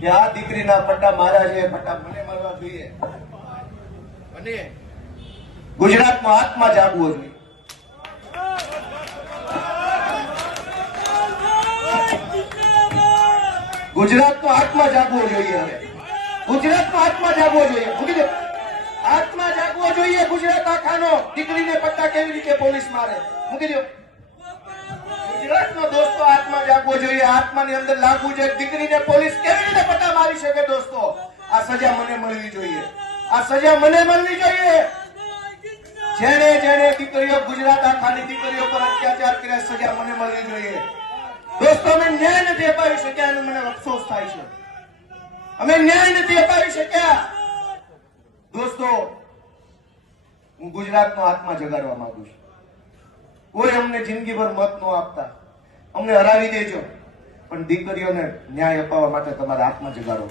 કે આ દીકરીના પટ્ટા મારા છે, પટ્ટા મને મળવા જોઈએ અને ગુજરાતનો આત્મા જાગવો જોઈએ. ગુજરાતનો આત્મા જાગવો જોઈએ. હવે ગુજરાતનો આત્મા જાગવો જોઈએ. મૂકી દો. આત્મા જાગવો જોઈએ ગુજરાત આખાનો. દીકરીને પટ્ટા કેવી રીતે પોલીસ મારે? મૂકી દો. ગુજરાતનો દોસ્તો આત્મા જાગવો જોઈએ. આત્માની અંદર લાગવું જોઈએ. દીકરીને પોલીસ કેવી રીતે પટ્ટા મારી શકે? દોસ્તો, આ સજા મને મળવી જોઈએ. આ સજા મને મળવી જોઈએ. જેને જેને દીકરીઓ, ગુજરાત આખાની દીકરીઓ પર અત્યાચાર કર્યા, સજા મને મળવી જોઈએ. દોસ્તો, અમે ન્યાય નથી અપાવી શક્યા અને મને અફસોસ થાય છે. અમે ન્યાય નથી અપાવી શક્યા. દોસ્તો, હું ગુજરાતનો આત્મા જગાડવા માંગુ છું. કોઈ અમને જિંદગીભર મત ન આપતા, અમને હરાવી દેજો, પણ દીકરીઓને ન્યાય અપાવવા માટે તમારે આત્મા જગાડો.